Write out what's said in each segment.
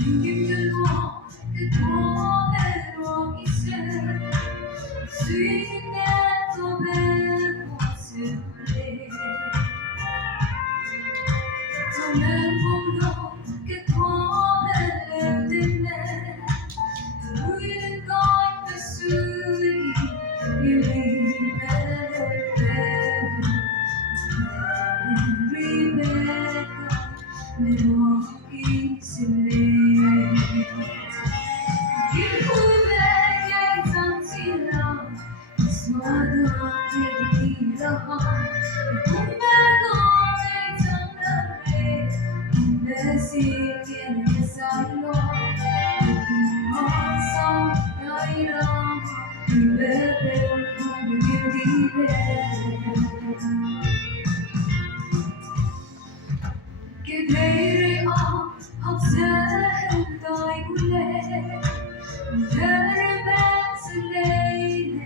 힘들고 그토록 이제 수익은 내또 배고슬래 tomen mundo che come l'endine lui con le sue ripeto meno insieme il cuore che tanzila sguardo che tira come si tiene salvo non cairà vivere come vive che dei học sẽ đòi lệ để sẽ lấy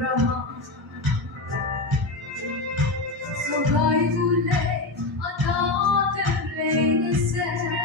ra so vai lệ ở đó lấy sẽ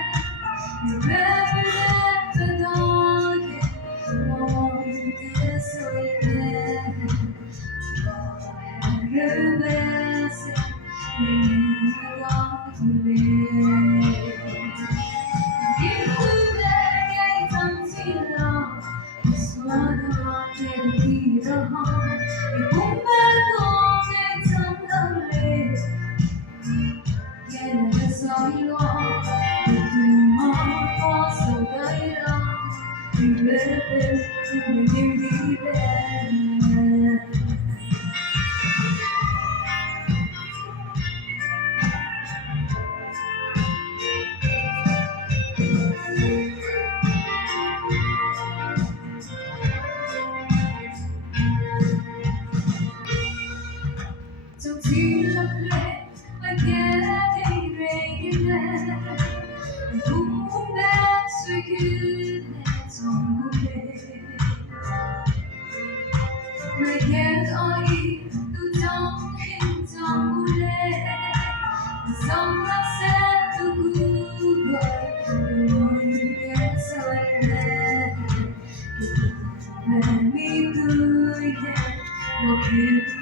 trong khi lấp lệ anh nghe thấy reggae cũng bé suy nghĩ trong người reggae ơi tu trong hình trong người dòng lắc sẽ tu gọi người nghe say mê mi tươi đẹp một khi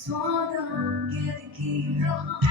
Suona che ti chiedo